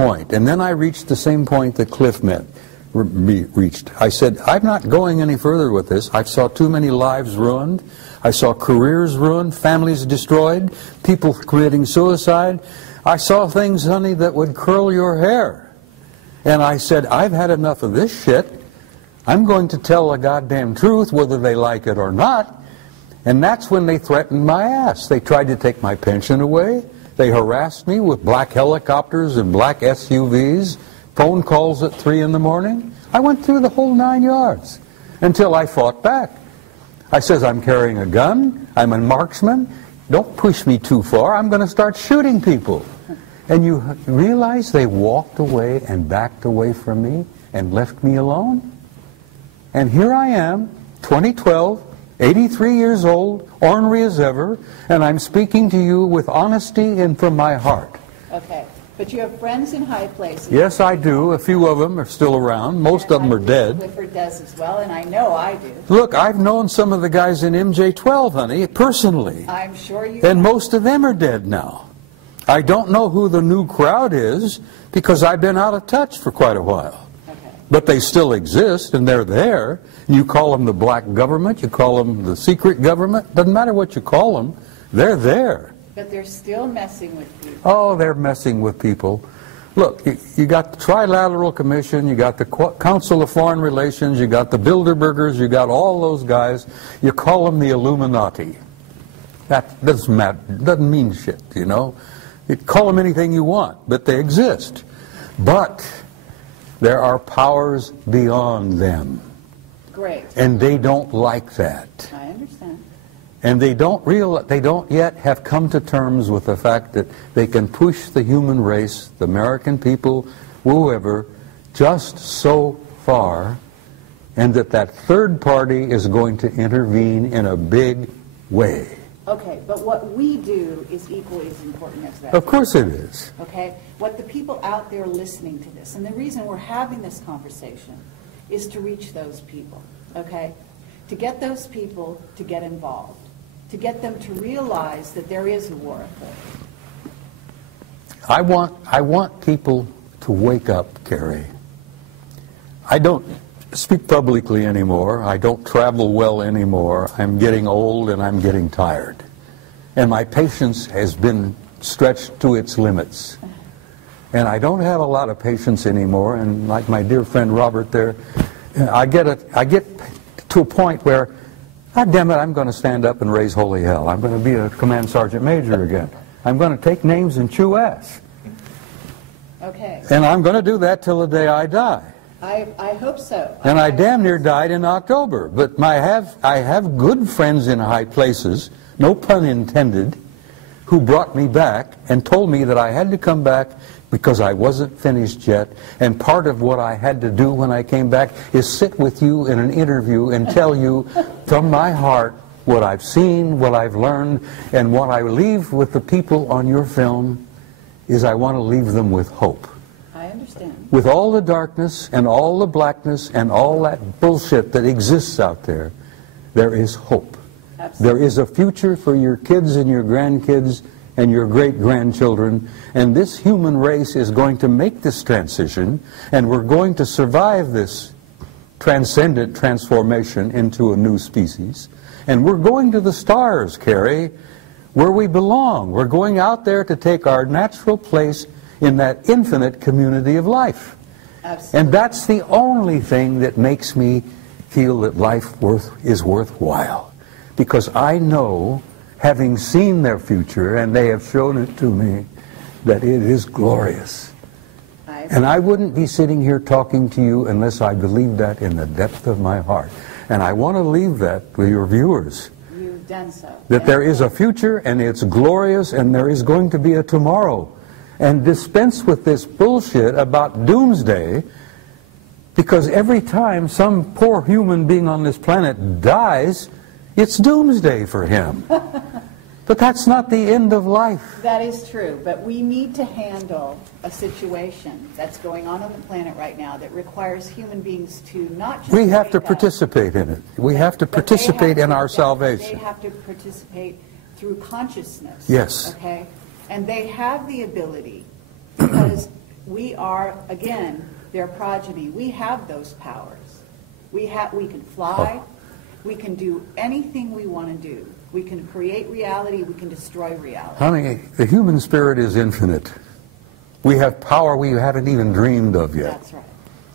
point. And then I reached the same point that Cliff reached. I said, I'm not going any further with this. I saw too many lives ruined. I saw careers ruined, families destroyed, people committing suicide. I saw things, honey, that would curl your hair. And I said, I've had enough of this shit. I'm going to tell the goddamn truth, whether they like it or not. And that's when they threatened my ass. They tried to take my pension away. They harassed me with black helicopters and black SUVs, phone calls at 3 in the morning. I went through the whole 9 yards until I fought back. I says, I'm carrying a gun, I'm a marksman, don't push me too far, I'm going to start shooting people. And you realize they walked away and backed away from me and left me alone? And here I am, 2012, 83 years old, ornery as ever, and I'm speaking to you with honesty and from my heart. Okay. But you have friends in high places. Yes, I do. A few of them are still around. Most of them are dead. Clifford does as well, and I know I do. Look, I've known some of the guys in MJ-12, honey, personally. I'm sure you And have. most of them are dead now. I don't know who the new crowd is because I've been out of touch for quite a while. Okay. But they still exist, and they're there. You call them the black government, you call them the secret government. Doesn't matter what you call them. They're there. But they're still messing with people. Oh, they're messing with people. Look, you got the Trilateral Commission, you got the Council of Foreign Relations, you got the Bilderbergers, you got all those guys. You call them the Illuminati. That doesn't matter. Doesn't mean shit, you know. You call them anything you want, but they exist. But there are powers beyond them. Great. And they don't like that. I understand. And they don't yet have come to terms with the fact that they can push the human race, the American people, whoever, just so far, and that third party is going to intervene in a big way. Okay, but what we do is equally as important as that. Of course it is. Okay? What the people out there listening to this, and the reason we're having this conversation is to reach those people, okay? To get those people to get involved. To get them to realize that there is a war afoot. I want people to wake up, Carrie. I don't speak publicly anymore. I don't travel well anymore. I'm getting old and I'm getting tired. And my patience has been stretched to its limits. And I don't have a lot of patience anymore. And like my dear friend Robert there, I get to a point where, God damn it, I'm going to stand up and raise holy hell. I'm going to be a command sergeant major again. I'm going to take names and chew ass. Okay. And I'm going to do that till the day I die. I hope so. And I damn near died in October. But I have good friends in high places, no pun intended, who brought me back and told me that I had to come back because I wasn't finished yet. And part of what I had to do when I came back is sit with you in an interview and tell you from my heart what I've seen, what I've learned, and what I leave with the people on your film is I want to leave them with hope. I understand. With all the darkness and all the blackness and all that bullshit that exists out there, there is hope. Absolutely. There is a future for your kids and your grandkids and your great-grandchildren, and this human race is going to make this transition, and we're going to survive this transcendent transformation into a new species, and we're going to the stars, Carrie, where we belong. We're going out there to take our natural place in that infinite community of life. Absolutely. And that's the only thing that makes me feel that life is worthwhile, because I know, having seen their future, and they have shown it to me, that it is glorious. And I wouldn't be sitting here talking to you unless I believed that in the depth of my heart. And I want to leave that with your viewers. You've done so. That there is a future, and it's glorious, and there is going to be a tomorrow. And dispense with this bullshit about doomsday, because every time some poor human being on this planet dies, it's doomsday for him. But that's not the end of life. That is true, but we need to handle a situation that's going on the planet right now that requires human beings to not just We have to wake up, participate in it. We have to participate in our salvation. They have to participate through consciousness. Yes. Okay? And they have the ability, because We are, again, their progeny. We have those powers. We can fly. We can do anything we want to do. We can create reality. We can destroy reality. Honey, the human spirit is infinite. We have power we haven't even dreamed of yet. That's right.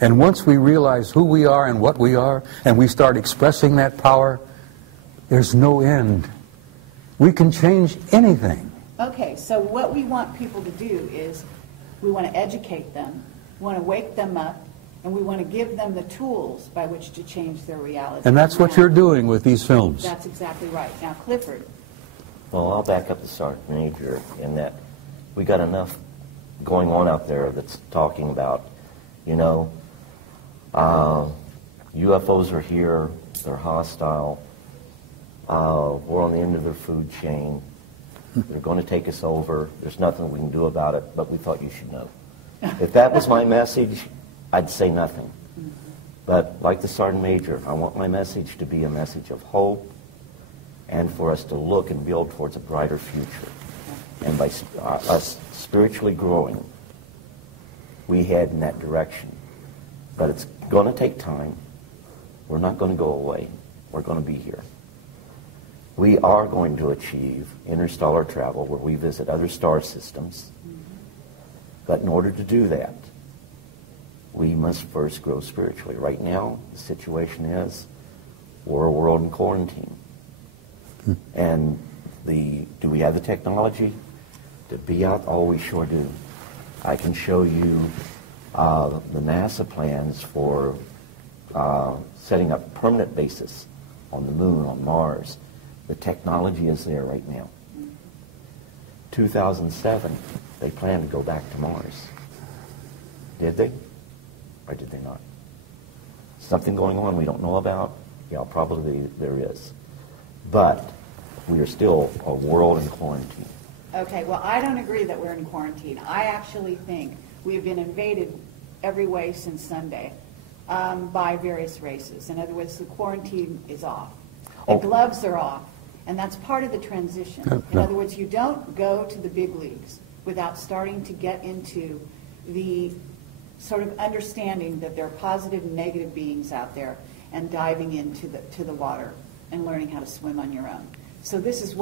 And once we realize who we are and what we are, and we start expressing that power, there's no end. We can change anything. Okay, so what we want people to do is we want to educate them, we want to wake them up, and we want to give them the tools by which to change their reality. And that's what you're doing with these films. That's exactly right. Now, Clifford. Well, I'll back up the Sergeant Major in that we got enough going on out there that's talking about, you know, UFOs are here, they're hostile, we're on the end of their food chain, they're going to take us over, there's nothing we can do about it, but we thought you should know. If that was my message, I'd say nothing. But like the Sergeant Major, I want my message to be a message of hope and for us to look and build towards a brighter future. And by us spiritually growing, we head in that direction. But it's going to take time. We're not going to go away. We're going to be here. We are going to achieve interstellar travel where we visit other star systems. But in order to do that, we must first grow spiritually. Right now, the situation is we're a world in quarantine. And do we have the technology to be out? Oh, we sure do. I can show you the NASA plans for setting up permanent bases on the moon, on Mars. The technology is there right now. 2007, they planned to go back to Mars. Did they? Or did they not? Something going on we don't know about? Yeah, probably there is. But we are still a world in quarantine. Okay, well, I don't agree that we're in quarantine. I actually think we have been invaded every way since Sunday by various races. In other words, the quarantine is off. The gloves are off, and that's part of the transition. In other words, you don't go to the big leagues without starting to get into the sort of understanding that there are positive and negative beings out there and diving into the water and learning how to swim on your own. So this is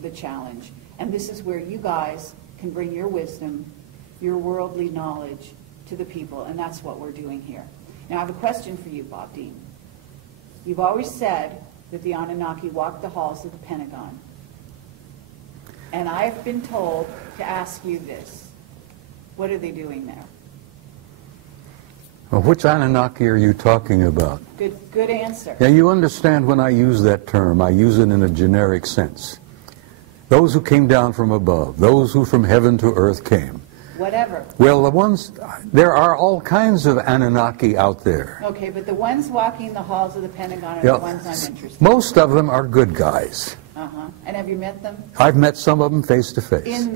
the challenge, and this is where you guys can bring your wisdom, your worldly knowledge to the people, and that's what we're doing here. Now, I have a question for you, Bob Dean. You've always said that the Anunnaki walked the halls of the Pentagon, and I've been told to ask you this. What are they doing there? Well, which Anunnaki are you talking about? Good answer. Yeah, you understand when I use that term, I use it in a generic sense. Those who came down from above, those who from heaven to earth came. Whatever. Well, there are all kinds of Anunnaki out there. Okay, but the ones walking the halls of the Pentagon are the ones I'm interested in. Most of them are good guys. And have you met them? I've met some of them face to face.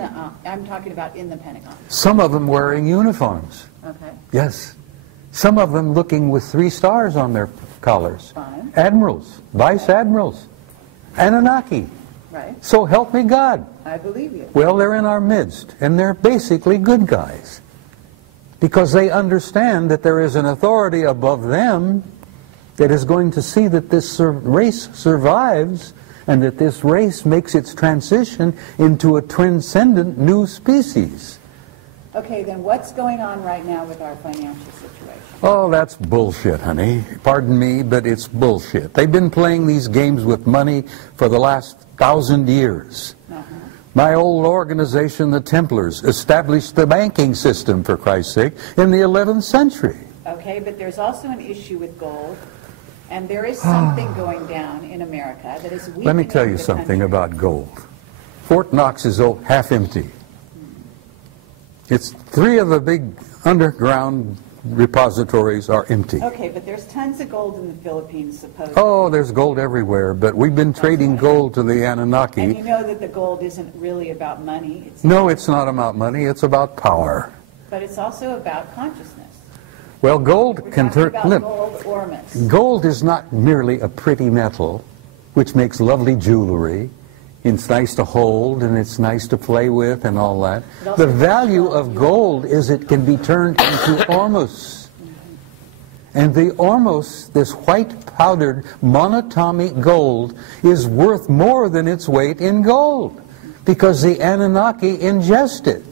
I'm talking about in the Pentagon. Some of them wearing uniforms. Okay. Yes. Some of them looking with 3 stars on their collars. Fine. Admirals, vice admirals, Anunnaki. Right. So help me God. I believe you. Well, they're in our midst, and they're basically good guys. Because they understand that there is an authority above them that is going to see that this race survives and that this race makes its transition into a transcendent new species. Okay, then what's going on right now with our financial situation? Oh, that's bullshit, honey. Pardon me, but it's bullshit. They've been playing these games with money for the last 1,000 years. My old organization, the Templars, established the banking system, for Christ's sake, in the 11th century. Okay, but there's also an issue with gold, and there is something going down in America that is weakening. Let me tell you something about gold. Fort Knox is half empty. It's 3 of the big underground repositories are empty. Okay, but there's tons of gold in the Philippines, supposedly. Oh, there's gold everywhere, but we've been trading gold to the Anunnaki. And you know that the gold isn't really about money. No, it's not about money, it's about power. But it's also about consciousness. Well, gold can turn... Gold ornaments. Gold is not merely a pretty metal, which makes lovely jewelry. It's nice to hold, and it's nice to play with, and all that. also The value of gold is it can be turned into ormus. And the ormus, this white powdered monatomic gold, is worth more than its weight in gold, because the Anunnaki ingest it.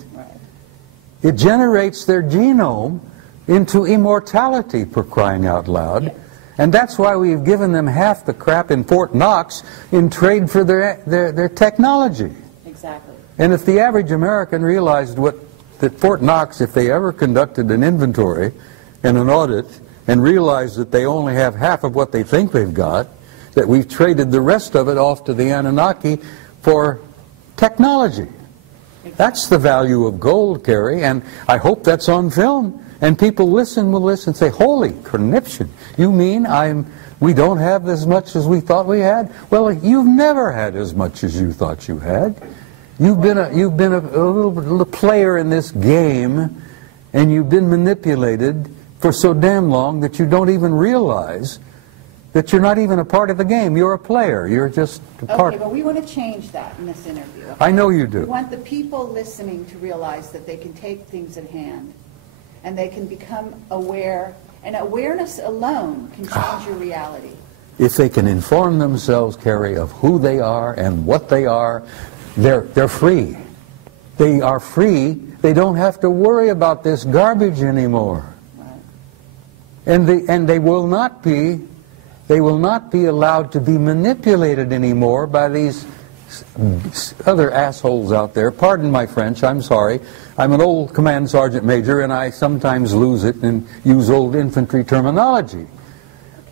It generates their genome into immortality, for crying out loud. Yes. And that's why we've given them half the crap in Fort Knox in trade for their technology. Exactly. And if the average American realized that Fort Knox, if they ever conducted an inventory and an audit and realized that they only have half of what they think they've got, that we've traded the rest of it off to the Anunnaki for technology. That's the value of gold, Carrie, and I hope that's on film. And people will listen and say, holy conniption, you mean we don't have as much as we thought we had? Well, you've never had as much as you thought you had. You've been a little player in this game, and you've been manipulated for so damn long that you don't even realize that you're not even a part of the game. You're a player. You're just a part. Okay, but we want to change that in this interview. Okay? I know you do. We want the people listening to realize that they can take things in hand, and they can become aware, and awareness alone can change your reality. If they can inform themselves, Carrie, of who they are and what they are, they're free. They are free. They don't have to worry about this garbage anymore. Right. And they will not be allowed to be manipulated anymore by these other assholes out there. Pardon my French, I'm sorry. I'm an old command sergeant major, and I sometimes lose it and use old infantry terminology.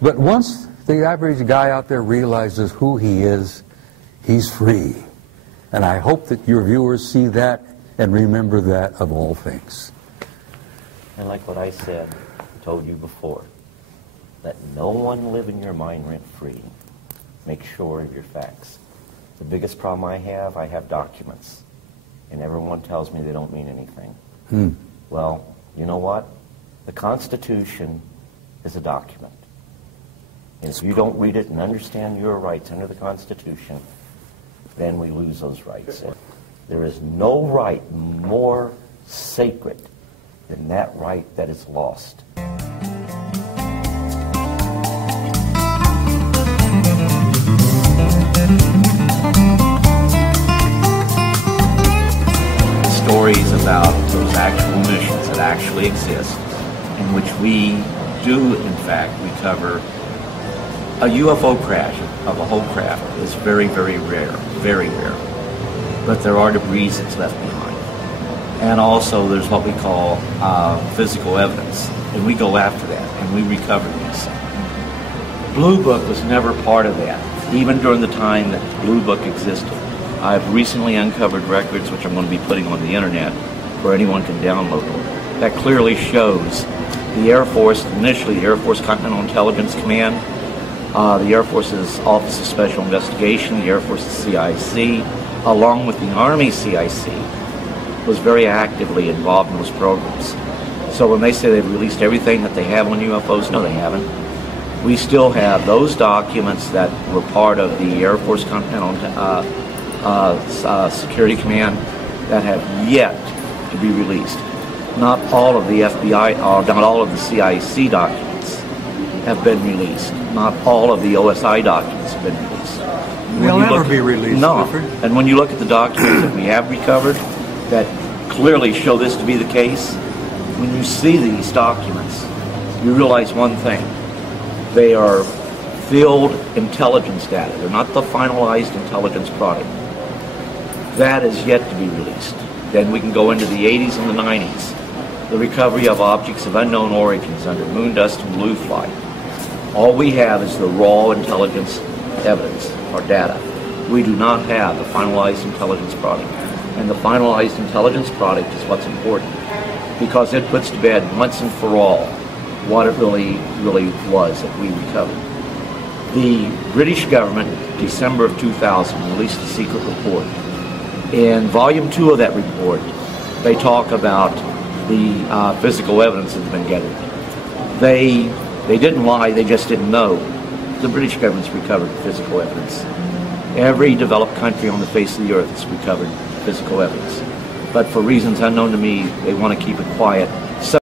But once the average guy out there realizes who he is, he's free. And I hope that your viewers see that and remember that of all things. And like what I said, told you before, let no one live in your mind rent-free. Make sure of your facts. The biggest problem I have documents. And everyone tells me they don't mean anything. Well, you know what? The Constitution is a document. And if you don't read it and understand your rights under the Constitution, then we lose those rights. There is no right more sacred than that right that is lost. Stories about those actual missions that actually exist, in which we do, in fact, recover a UFO crash of a whole craft is very, very rare, very rare. But there are debris that's left behind. And also there's what we call physical evidence, and we go after that, and we recover these. Blue Book was never part of that, even during the time that the Blue Book existed. I've recently uncovered records, which I'm going to be putting on the internet, where anyone can download them, that clearly shows the Air Force, initially the Air Force Continental Intelligence Command, the Air Force's Office of Special Investigation, the Air Force's CIC, along with the Army CIC, was very actively involved in those programs. So when they say they've released everything that they have on UFOs, no, they haven't. We still have those documents that were part of the Air Force Continental Security Command that have yet to be released. Not all of the FBI, or not all of the CIC documents have been released. Not all of the OSI documents have been released. They'll never be released. No. And when you look at the documents that we have recovered that clearly show this to be the case, when you see these documents, you realize one thing. They are field intelligence data. They're not the finalized intelligence product. That is yet to be released. Then we can go into the 80s and the 90s. The recovery of objects of unknown origins under moon dust and blue flight. All we have is the raw intelligence evidence or data. We do not have the finalized intelligence product. And the finalized intelligence product is what's important, because it puts to bed once and for all what it really was that we recovered. The British government, December of 2000, released a secret report. In volume 2 of that report, they talk about the physical evidence that's been gathered. They didn't lie, they just didn't know. The British government's recovered physical evidence. Every developed country on the face of the earth has recovered physical evidence. But for reasons unknown to me, they want to keep it quiet.